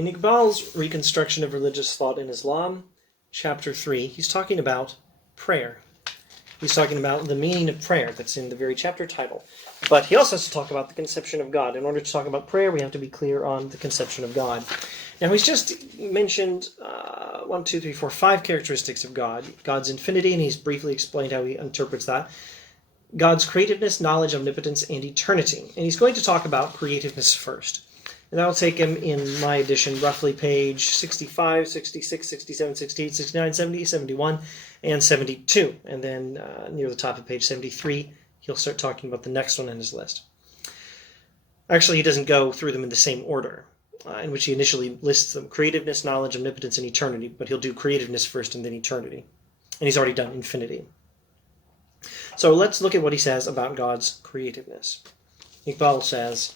In Iqbal's reconstruction of religious thought in Islam, chapter 3, he's talking about prayer. He's talking about the meaning of prayer that's in the very chapter title. But he also has to talk about the conception of God. In order to talk about prayer, we have to be clear on the conception of God. Now, he's just mentioned 5 characteristics of God. God's infinity, and he's briefly explained how he interprets that. God's creativeness, knowledge, omnipotence, and eternity. And he's going to talk about creativeness first. And that'll take him, in my edition, roughly page 65, 66, 67, 68, 69, 70, 71, and 72. And then near the top of page 73, he'll start talking about the next one in his list. Actually, he doesn't go through them in the same order, in which he initially lists them: creativeness, knowledge, omnipotence, and eternity. But he'll do creativeness first and then eternity. And he's already done infinity. So let's look at what he says about God's creativeness. Iqbal says,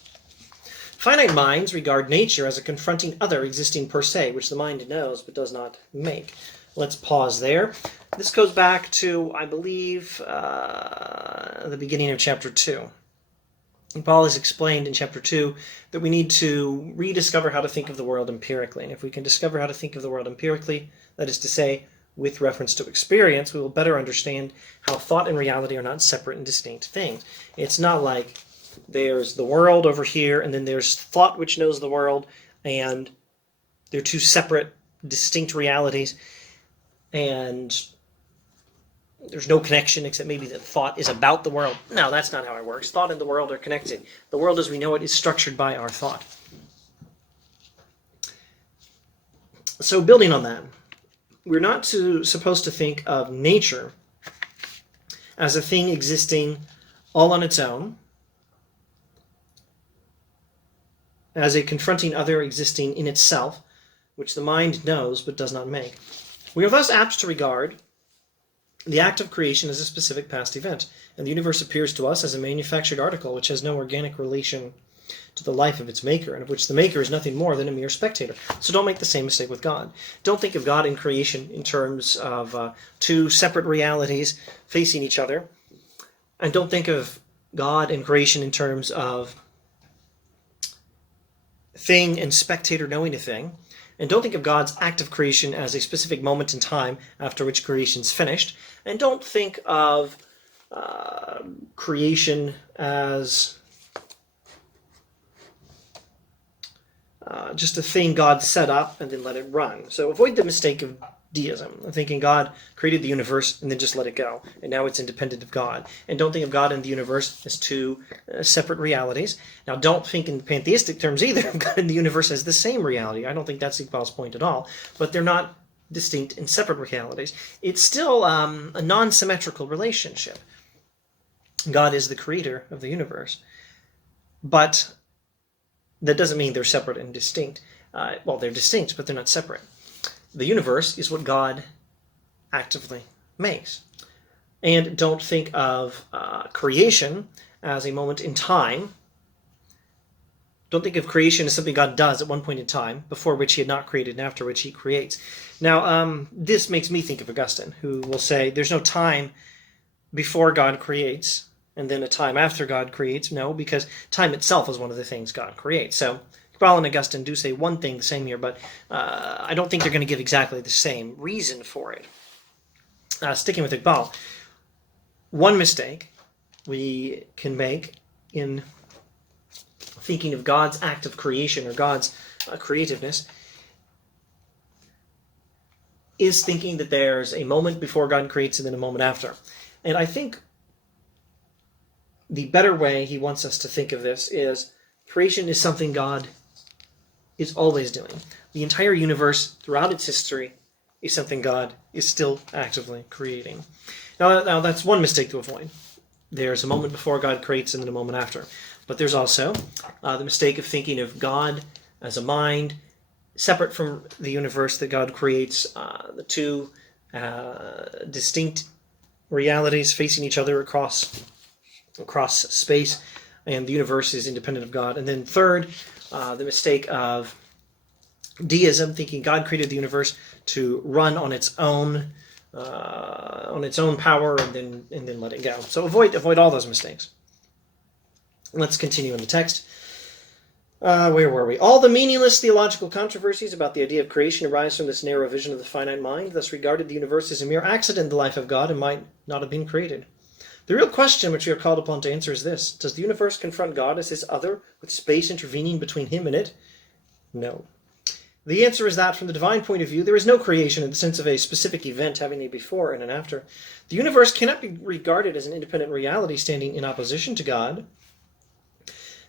finite minds regard nature as a confronting other existing per se, which the mind knows but does not make. Let's pause there. This goes back to, I believe, the beginning of chapter 2. Iqbal has explained in chapter 2 that we need to rediscover how to think of the world empirically. And if we can discover how to think of the world empirically, that is to say, with reference to experience, we will better understand how thought and reality are not separate and distinct things. It's not like there's the world over here, and then there's thought which knows the world, and they're two separate, distinct realities, and there's no connection except maybe that thought is about the world. No, that's not how it works. Thought and the world are connected. The world as we know it is structured by our thought. So building on that, we're not supposed to think of nature as a thing existing all on its own, as a confronting other existing in itself, which the mind knows but does not make. We are thus apt to regard the act of creation as a specific past event, and the universe appears to us as a manufactured article which has no organic relation to the life of its maker, and of which the maker is nothing more than a mere spectator. So don't make the same mistake with God. Don't think of God in creation in terms of two separate realities facing each other, and don't think of God in creation in terms of thing and spectator knowing a thing. And don't think of God's act of creation as a specific moment in time after which creation's finished. And don't think of creation as just a thing God set up and then let it run. So avoid the mistake of deism, of thinking God created the universe and then just let it go, and now it's independent of God. And don't think of God and the universe as two separate realities. Now, don't think in pantheistic terms either of God and the universe as the same reality. I don't think that's Iqbal's point at all, but they're not distinct and separate realities. It's still a non-symmetrical relationship. God is the creator of the universe, but that doesn't mean they're separate and distinct. Well, they're distinct, but they're not separate. The universe is what God actively makes. And don't think of creation as a moment in time. Don't think of creation as something God does at one point in time, before which he had not created and after which he creates. Now, this makes me think of Augustine, who will say there's no time before God creates and then a time after God creates. No, because time itself is one of the things God creates. So Iqbal and Augustine do say one thing the same here, but I don't think they're going to give exactly the same reason for it. Sticking with Iqbal, one mistake we can make in thinking of God's act of creation or God's creativeness is thinking that there's a moment before God creates and then a moment after. And I think the better way he wants us to think of this is creation is something God is always doing. The entire universe, throughout its history, is something God is still actively creating. Now that's one mistake to avoid. There's a moment before God creates and then a moment after. But there's also the mistake of thinking of God as a mind separate from the universe that God creates, the two distinct realities facing each other across space, and the universe is independent of God. And then third, the mistake of deism, thinking God created the universe to run on its own power and then let it go. So avoid all those mistakes. Let's continue in the text. Where were we? All the meaningless theological controversies about the idea of creation arise from this narrow vision of the finite mind, thus regarded the universe as a mere accident in the life of God and might not have been created. The real question which we are called upon to answer is this: does the universe confront God as his other, with space intervening between him and it? No. The answer is that, from the divine point of view, there is no creation in the sense of a specific event having a before and an after. The universe cannot be regarded as an independent reality standing in opposition to God.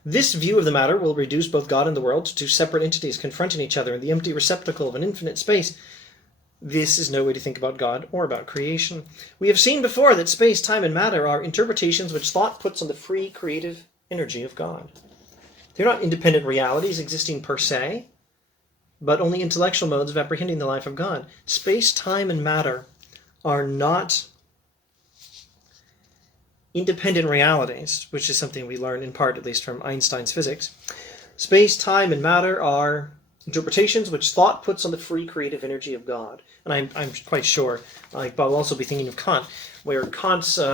This view of the matter will reduce both God and the world to two separate entities confronting each other in the empty receptacle of an infinite space. This is no way to think about God or about creation. We have seen before that space, time, and matter are interpretations which thought puts on the free creative energy of God. They're not independent realities existing per se, but only intellectual modes of apprehending the life of God. Space, time, and matter are not independent realities, which is something we learn in part, at least, from Einstein's physics. Space, time, and matter are interpretations which thought puts on the free creative energy of God. And I'm quite sure, but I'll also be thinking of Kant, where Kant's, I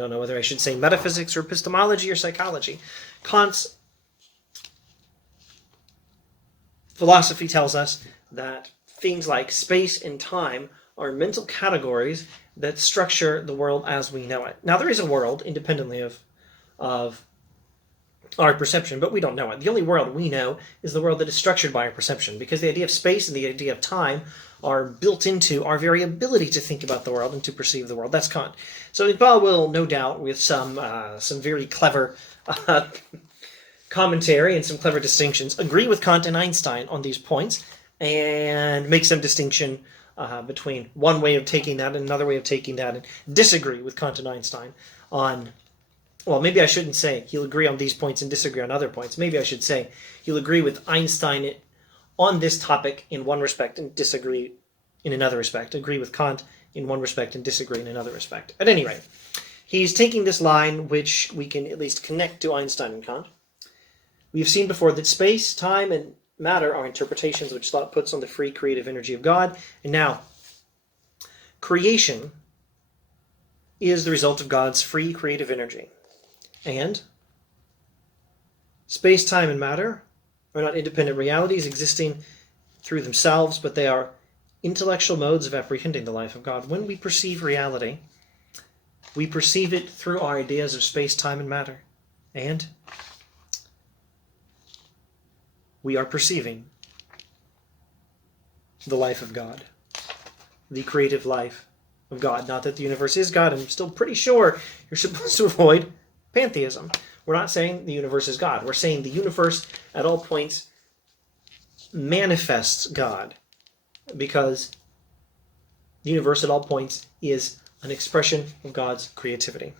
don't know whether I should say metaphysics or epistemology or psychology. Kant's philosophy tells us that things like space and time are mental categories that structure the world as we know it. Now, there is a world independently of our perception, but we don't know it. The only world we know is the world that is structured by our perception, because the idea of space and the idea of time are built into our very ability to think about the world and to perceive the world. That's Kant. So Iqbal will, no doubt, with some very clever commentary and some clever distinctions, agree with Kant and Einstein on these points and make some distinction between one way of taking that and another way of taking that, and disagree with Kant and Einstein on, well, maybe I shouldn't say he'll agree on these points and disagree on other points. Maybe I should say he'll agree with Einstein on this topic in one respect and disagree in another respect. Agree with Kant in one respect and disagree in another respect. At any rate, he's taking this line which we can at least connect to Einstein and Kant. We've seen before that space, time, and matter are interpretations which thought puts on the free creative energy of God. And now, creation is the result of God's free creative energy. And space, time, and matter are not independent realities existing through themselves, but they are intellectual modes of apprehending the life of God. When we perceive reality, we perceive it through our ideas of space, time, and matter. And we are perceiving the life of God, the creative life of God. Not that the universe is God. I'm still pretty sure you're supposed to avoid pantheism. We're not saying the universe is God. We're saying the universe at all points manifests God, because the universe at all points is an expression of God's creativity.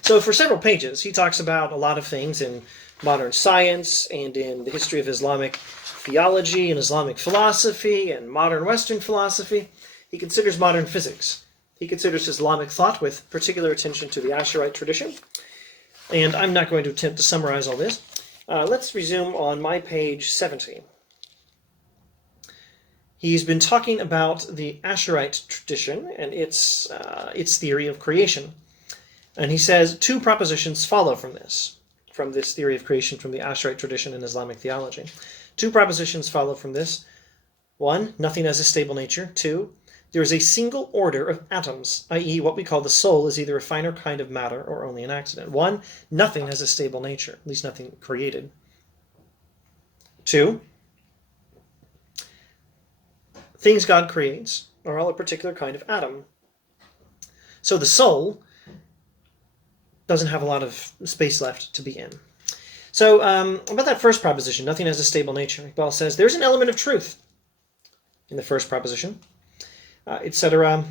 So for several pages, he talks about a lot of things in modern science and in the history of Islamic theology and Islamic philosophy and modern Western philosophy. He considers modern physics. He considers Islamic thought with particular attention to the Asharite tradition. And I'm not going to attempt to summarize all this. Let's resume on my page 70. He's been talking about the Asharite tradition and its theory of creation. And he says two propositions follow from this theory of creation from the Asharite tradition in Islamic theology. Two propositions follow from this. One, nothing has a stable nature. Two, there is a single order of atoms, i.e. what we call the soul is either a finer kind of matter or only an accident. One, nothing has a stable nature, at least nothing created. Two, things God creates are all a particular kind of atom. So the soul doesn't have a lot of space left to be in. So about that first proposition, nothing has a stable nature, Iqbal says, there's an element of truth in the first proposition, etc.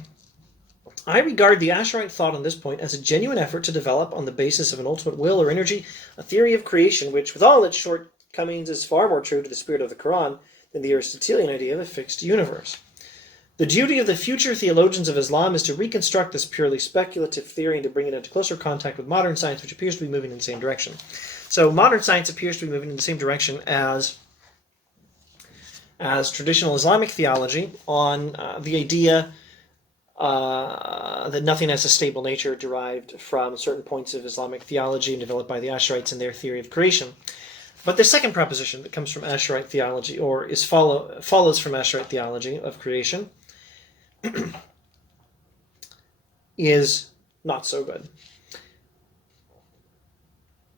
I regard the Asharite thought on this point as a genuine effort to develop, on the basis of an ultimate will or energy, a theory of creation which, with all its shortcomings, is far more true to the spirit of the Quran than the Aristotelian idea of a fixed universe. The duty of the future theologians of Islam is to reconstruct this purely speculative theory and to bring it into closer contact with modern science, which appears to be moving in the same direction. So modern science appears to be moving in the same direction as traditional Islamic theology on the idea that nothing has a stable nature derived from certain points of Islamic theology and developed by the Ash'arites and their theory of creation. But the second proposition that comes from Ash'arite theology, or follows from Ash'arite theology of creation, is not so good.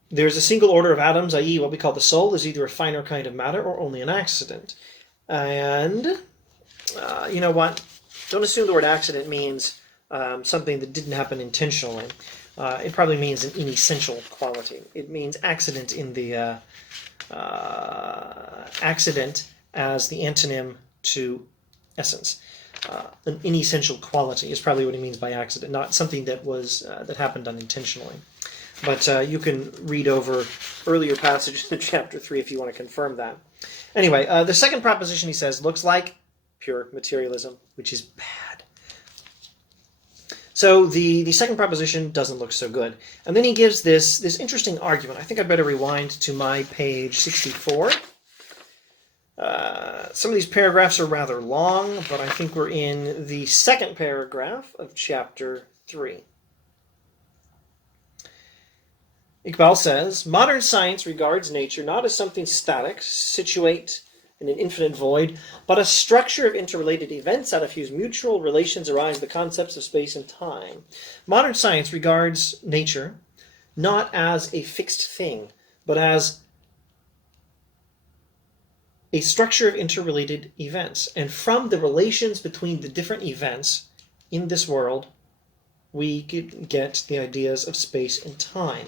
There's a single order of atoms, i.e. what we call the soul, is either a finer kind of matter or only an accident. And, you know what? Don't assume the word accident means something that didn't happen intentionally. It probably means an inessential quality. It means accident in the accident as the antonym to essence. An inessential quality is probably what he means by accident, not something that was that happened unintentionally. But you can read over earlier passages in chapter 3 if you want to confirm that. Anyway, the second proposition, he says, looks like pure materialism, which is bad. So the second proposition doesn't look so good. And then he gives this interesting argument. I think I'd better rewind to my page 64. Some of these paragraphs are rather long, but I think we're in the second paragraph of chapter 3. Iqbal says, modern science regards nature not as something static, situate in an infinite void, but a structure of interrelated events out of whose mutual relations arise the concepts of space and time. Modern science regards nature not as a fixed thing, but as a structure of interrelated events. And from the relations between the different events in this world, we get the ideas of space and time.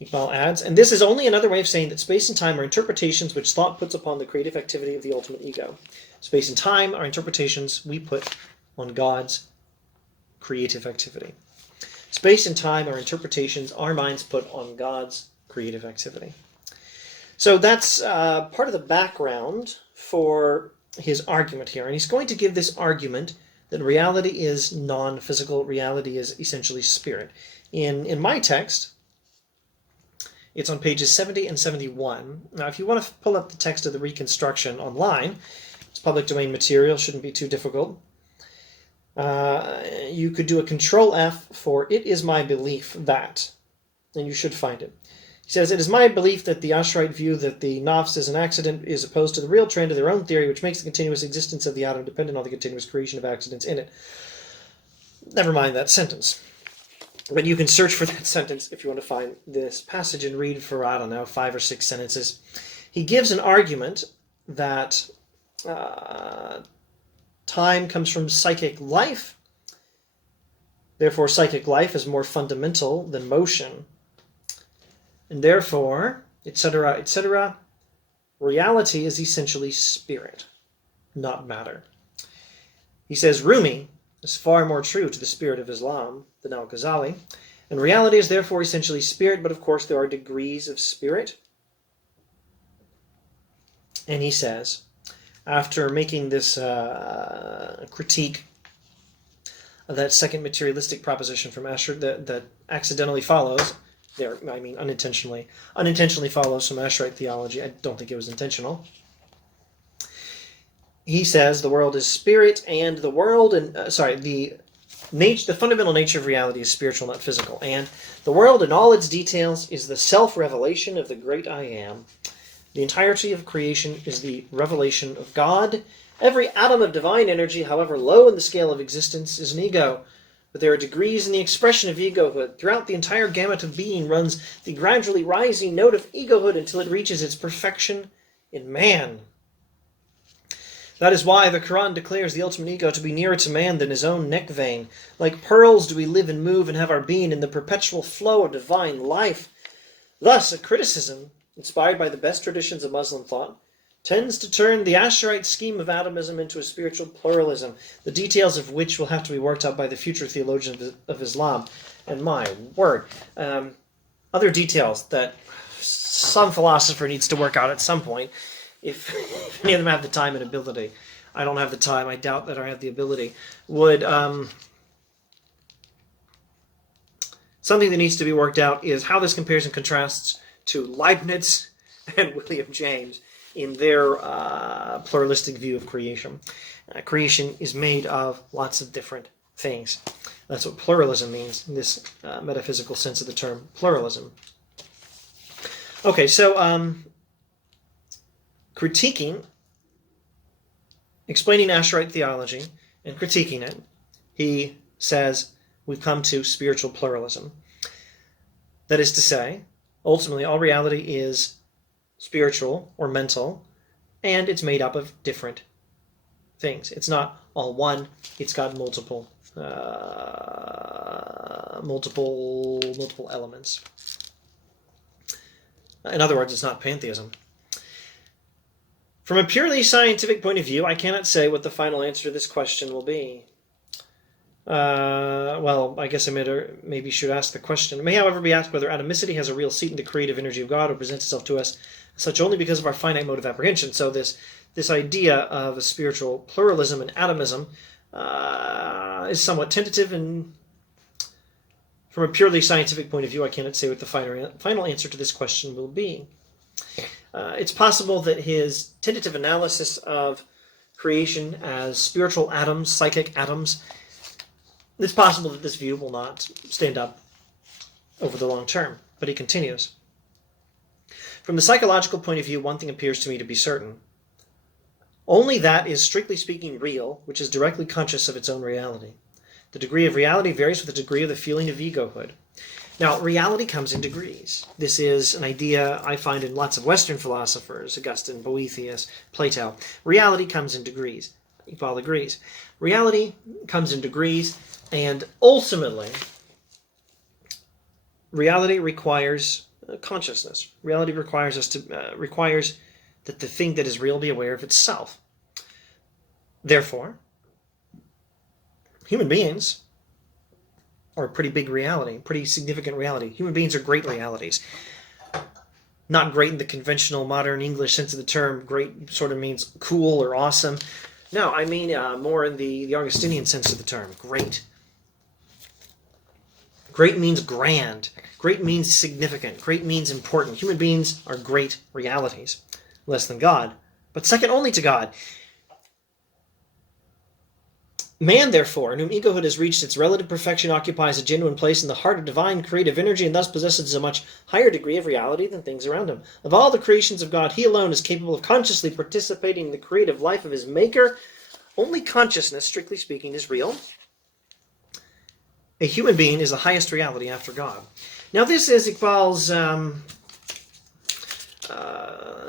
Iqbal adds, and this is only another way of saying that space and time are interpretations which thought puts upon the creative activity of the ultimate ego. Space and time are interpretations we put on God's creative activity. Space and time are interpretations our minds put on God's creative activity. So that's part of the background for his argument here. And he's going to give this argument that reality is non-physical, reality is essentially spirit. In my text, it's on pages 70 and 71. Now, if you want to pull up the text of the Reconstruction online, it's public domain material, shouldn't be too difficult. You could do a Control F for "It is my belief that," and you should find it. He says, "It is my belief that the Asharite view that the nafs is an accident is opposed to the real trend of their own theory, which makes the continuous existence of the atom dependent on the continuous creation of accidents in it." Never mind that sentence. But you can search for that sentence if you want to find this passage and read for, 5 or 6 sentences. He gives an argument that time comes from psychic life. Therefore, psychic life is more fundamental than motion. And therefore, etc., etc., reality is essentially spirit, not matter. He says Rumi is far more true to the spirit of Islam than Al-Ghazali, and reality is therefore essentially spirit, but of course there are degrees of spirit. And he says, after making this critique of that second materialistic proposition from Asher that accidentally follows, unintentionally follows from Asherite theology. I don't think it was intentional. He says the world is spirit, and the world, the fundamental nature of reality is spiritual, not physical. And the world in all its details is the self-revelation of the great I Am. The entirety of creation is the revelation of God. Every atom of divine energy, however low in the scale of existence, is an ego. But there are degrees in the expression of egohood. Throughout the entire gamut of being runs the gradually rising note of egohood until it reaches its perfection in man. That is why the Quran declares the ultimate ego to be nearer to man than his own neck vein. Like pearls do we live and move and have our being in the perpetual flow of divine life. Thus, a criticism, inspired by the best traditions of Muslim thought, tends to turn the Asharite scheme of atomism into a spiritual pluralism, the details of which will have to be worked out by the future theologians of Islam. And my word, other details that some philosopher needs to work out at some point, if any of them have the time and ability. I don't have the time. I doubt that I have the ability. Something that needs to be worked out is how this compares and contrasts to Leibniz and William James. in their pluralistic view of creation. Creation is made of lots of different things. That's what pluralism means in this metaphysical sense of the term pluralism. Okay, so critiquing, explaining Asherite theology and critiquing it, he says we've come to spiritual pluralism. That is to say, ultimately all reality is spiritual or mental, and it's made up of different things. It's not all one, it's got multiple elements. In other words, it's not pantheism. From a purely scientific point of view, I cannot say what the final answer to this question will be. Well, I guess I maybe should ask the question. It may, however, be asked whether atomicity has a real seat in the creative energy of God or presents itself to us such only because of our finite mode of apprehension. So this idea of a spiritual pluralism and atomism is somewhat tentative, and from a purely scientific point of view, I cannot say what the final answer to this question will be. It's possible that his tentative analysis of creation as spiritual atoms, psychic atoms, it's possible that this view will not stand up over the long term, but he continues. From the psychological point of view, one thing appears to me to be certain. Only that is, strictly speaking, real, which is directly conscious of its own reality. The degree of reality varies with the degree of the feeling of egohood. Now, reality comes in degrees. This is an idea I find in lots of Western philosophers, Augustine, Boethius, Plato. Reality comes in degrees. Iqbal agrees. Reality comes in degrees, and ultimately, reality requires consciousness. Reality requires requires that the thing that is real be aware of itself. Therefore, human beings are a pretty big reality, pretty significant reality. Human beings are great realities. Not great in the conventional modern English sense of the term. Great sort of means cool or awesome. No, I mean more in the Augustinian sense of the term. Great. Great means grand. Great means significant. Great means important. Human beings are great realities. Less than God, but second only to God. Man, therefore, in whom egohood has reached its relative perfection, occupies a genuine place in the heart of divine creative energy, and thus possesses a much higher degree of reality than things around him. Of all the creations of God, he alone is capable of consciously participating in the creative life of his Maker. Only consciousness, strictly speaking, is real. A human being is the highest reality after God. Now, this is Iqbal's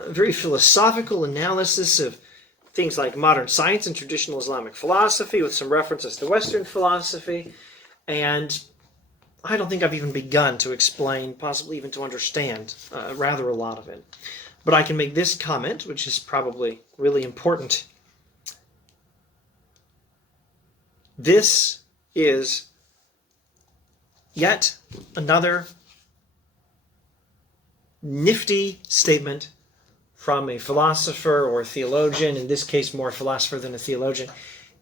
very philosophical analysis of things like modern science and traditional Islamic philosophy, with some references to Western philosophy. And I don't think I've even begun to explain, possibly even to understand, rather a lot of it. But I can make this comment, which is probably really important. This is yet another nifty statement from a philosopher or a theologian, in this case more a philosopher than a theologian,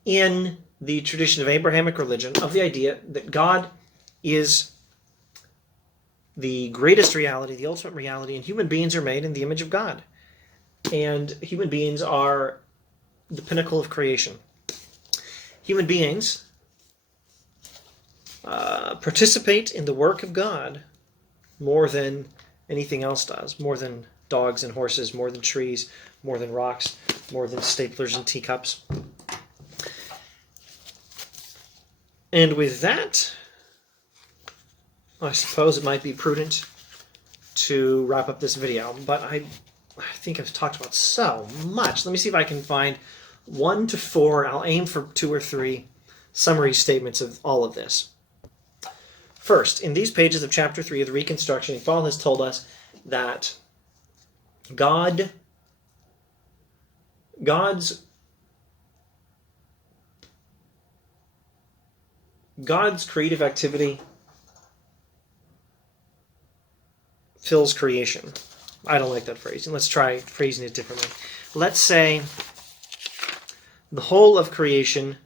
in the tradition of Abrahamic religion, of the idea that God is the greatest reality, the ultimate reality, and human beings are made in the image of God. And human beings are the pinnacle of creation. Human beings participate in the work of God more than anything else does, more than dogs and horses, more than trees, more than rocks, more than staplers and teacups. And with that, I suppose it might be prudent to wrap up this video, but I think I've talked about so much. Let me see if I can find 1 to 4, I'll aim for 2 or 3 summary statements of all of this. First, in these pages of chapter 3 of the Reconstruction, Iqbal has told us that God's creative activity fills creation. I don't like that phrasing. Let's try phrasing it differently. Let's say the whole of creation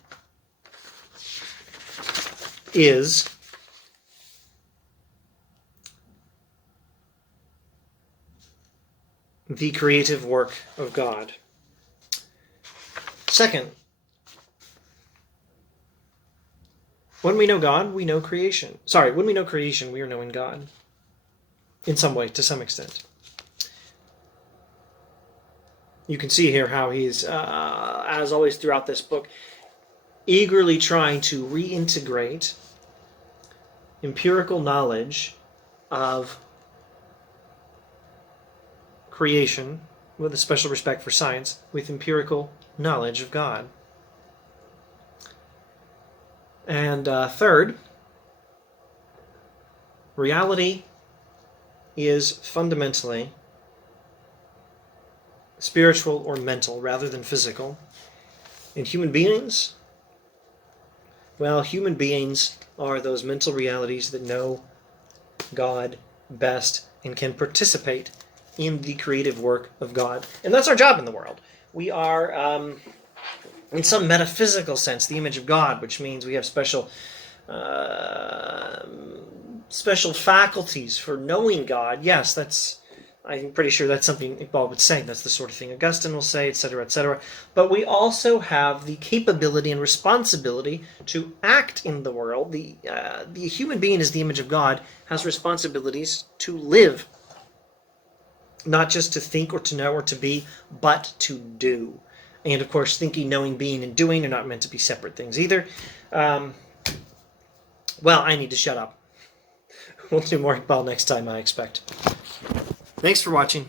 is the creative work of God. Second, when we know God, we know creation. Sorry, when we know creation, we are knowing God. In some way, to some extent. You can see here how he's, as always throughout this book, eagerly trying to reintegrate empirical knowledge of creation, with a special respect for science, with empirical knowledge of God. And third, reality is fundamentally spiritual or mental rather than physical. And human beings, well, human beings are those mental realities that know God best and can participate in the creative work of God. And that's our job in the world. We are, in some metaphysical sense, the image of God, which means we have special faculties for knowing God. Yes, I'm pretty sure that's something Iqbal would say. That's the sort of thing Augustine will say, etc., etc. But we also have the capability and responsibility to act in the world. The human being is the image of God, has responsibilities to live. Not just to think or to know or to be, but to do. And of course, thinking, knowing, being, and doing are not meant to be separate things either. Well, I need to shut up. We'll do more Iqbal next time, I expect. Thanks for watching.